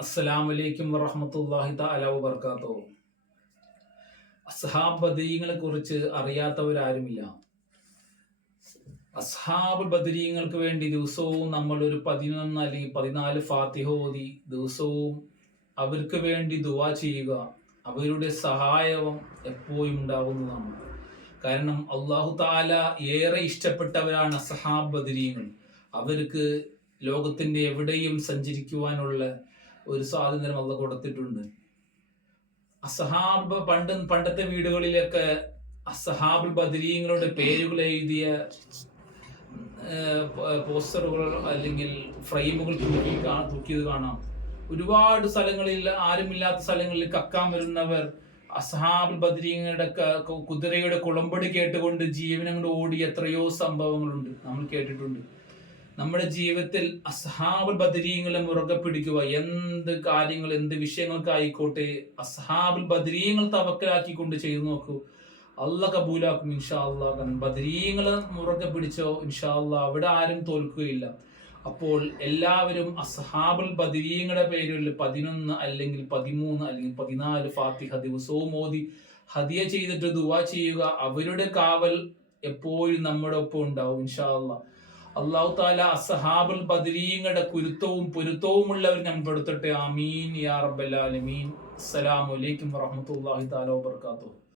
അസ്സലാമലൈക്കും വറഹമത്തല്ലാഹി തആല വർക്കാത്തോ അസ്ഹാബ് ബദരീങ്ങളെ കുറിച്ച് അറിയാത്തവരാരുമില്ല. അസ്ഹാബ് ബദരീങ്ങൾക്ക് വേണ്ടി ദിവസവും നമ്മൾ ഒരു പതിനൊന്ന് അല്ലെങ്കിൽ പതിനാല് ഫാത്തിഹ ഓതി ദിവസവും അവർക്ക് വേണ്ടി ദുവാ ചെയ്യുക. അവരുടെ സഹായവും എപ്പോഴും ഉണ്ടാകുന്നതാണ്. കാരണം അള്ളാഹു താല ഏറെ ഇഷ്ടപ്പെട്ടവരാണ് അസ്ഹാബ് ബദരീങ്ങൾ. അവർക്ക് ലോകത്തിന്റെ എവിടെയും സഞ്ചരിക്കുവാനുള്ള ഒരു സ്വാതന്ത്ര്യം അല്ല കൊടുത്തിട്ടുണ്ട്. അസഹാബ് പണ്ട് പണ്ടത്തെ വീടുകളിലൊക്കെ അസഹാബുൽ ബദരീങ്ങളുടെ പേരുകൾ എഴുതിയ പോസ്റ്ററുകൾ അല്ലെങ്കിൽ ഫ്രെയിമുകൾ തൂക്കി തൂക്കിയത് കാണാം. ഒരുപാട് സ്ഥലങ്ങളിൽ ആരുമില്ലാത്ത സ്ഥലങ്ങളിൽ കക്കാൻ വരുന്നവർ അസഹാബുൽ ബദരീങ്ങളുടെ കുതിരയുടെ കുളമ്പടി കേട്ടുകൊണ്ട് ജീവനം ഓടി എത്രയോ സംഭവങ്ങളുണ്ട്. നമ്മൾ കേട്ടിട്ടുണ്ട്. നമ്മുടെ ജീവിതത്തിൽ അസ്ഹാബുൽ ബദരീങ്ങളെ മുറുകെ പിടിക്കുക. എന്ത് കാര്യങ്ങൾ എന്ത് വിഷയങ്ങൾക്കായിക്കോട്ടെ അസ്ഹാബുൽ ബദരീങ്ങൾ തവക്കലാക്കിക്കൊണ്ട് ചെയ്തു നോക്കൂ. അല്ല കബൂലാക്കും ഇൻഷാ അള്ളാഹ് കാരണം ബദരീങ്ങളെ മുറുകെ പിടിച്ചോ ഇൻഷാ അള്ളാഹ് അവിടെ ആരും തോൽക്കുകയില്ല. അപ്പോൾ എല്ലാവരും അസ്ഹാബുൽ ബദരീങ്ങളുടെ പേരിൽ പതിനൊന്ന് അല്ലെങ്കിൽ പതിമൂന്ന് അല്ലെങ്കിൽ പതിനാല് ഫാത്തിഹ ദിവസവും ഓതി ഹദിയ ചെയ്തിട്ട് ദുവാ ചെയ്യുക. അവരുടെ കാവൽ എപ്പോഴും നമ്മുടെ ഒപ്പം ഉണ്ടാവും ഇൻഷാ അള്ളാ അള്ളാഹു താല അസഹാബുൽ ബദരീങ്ങളുടെ കുരുത്തവും പൊരുത്തവും ഉള്ളവർ ഞാൻ പെടുത്തട്ടെ അമീൻ യാ റബ്ബൽ ആലമീൻ. അസ്സലാമു അലൈക്കും വറഹ്മത്തുള്ളാഹി തആല വബറകാതുഹു.